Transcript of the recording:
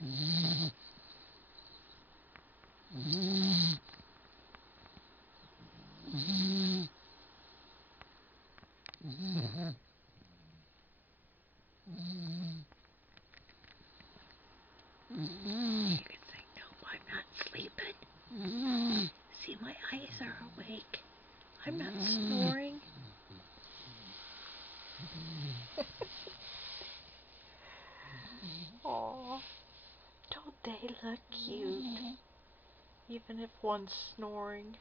You can say, no, I'm not sleeping. See, my eyes are awake. I'm not snoring. Aw, don't they look cute? Even if one's snoring.